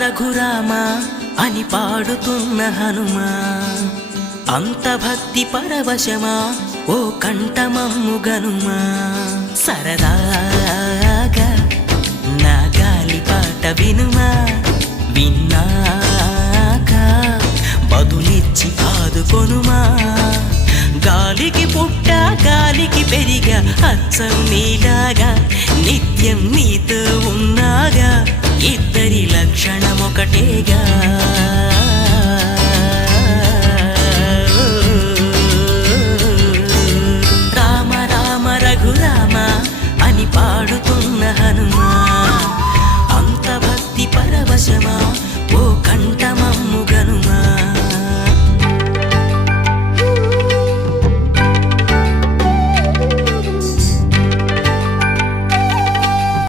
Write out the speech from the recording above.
రఘురామా అని పాడుతున్న హనుమా, అంత భక్తి పరవశమా ఓ కంఠమమ్ము గనుమా. సరదాగా నా గాలి పాట వినుమా, విన్నాక బదులిచ్చి ఆదుకొనుమా. గాలికి పుట్ట గాలికి పెరిగా అచ్చం నీలాగా, నిత్యం నీతో ఉన్నాగా, ఇద్దరి లక్షణమొకటేగా.